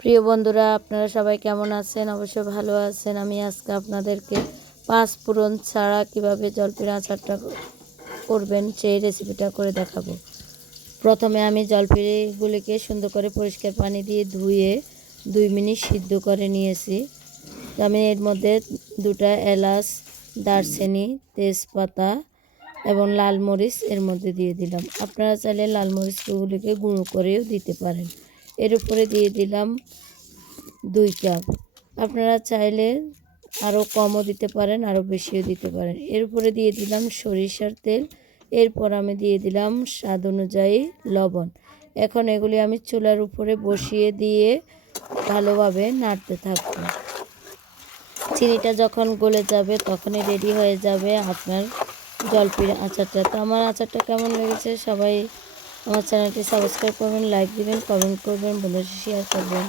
প্রিয় বন্ধুরা, আপনারা সবাই কেমন আছেন? অবশ্যই ভালো আছেন। আমি আজকে আপনাদেরকে পাঁচ ফোড়ন ছাড়া কীভাবে জলপির আচারটা করবেন সেই রেসিপিটা করে দেখাবো। প্রথমে আমি জলপিগুলিকে সুন্দর করে পরিষ্কার পানি দিয়ে ধুয়ে দুই মিনিট সিদ্ধ করে নিয়েছি। আমি এর মধ্যে দুটা এলাচ, দারচিনি, তেজপাতা এবং লাল মরিচ এর মধ্যে দিয়ে দিলাম। আপনারা চাইলে লাল মরিচগুলিকে গুঁড়ো করেও দিতে পারেন। এর উপরে দিয়ে দিলাম দুই কাপ। আপনারা চাইলে আরও কমও দিতে পারেন, আরও বেশিও দিতে পারেন। এর উপরে দিয়ে দিলাম সরিষার তেল। এরপর আমি দিয়ে দিলাম স্বাদ অনুযায়ী লবণ। এখন এগুলি আমি চুলার উপরে বসিয়ে দিয়ে ভালোভাবে নাড়তে থাকব। চিনিটা যখন গলে যাবে তখনই রেডি হয়ে যাবে আপনার জলপির আচারটা। তো আমার আচারটা কেমন লেগেছে সবাই আমার চ্যানেলটি সাবস্ক্রাইব করবেন লাইক দিবেন কমেন্ট করবেন বন্ধুদের শেয়ার করবেন।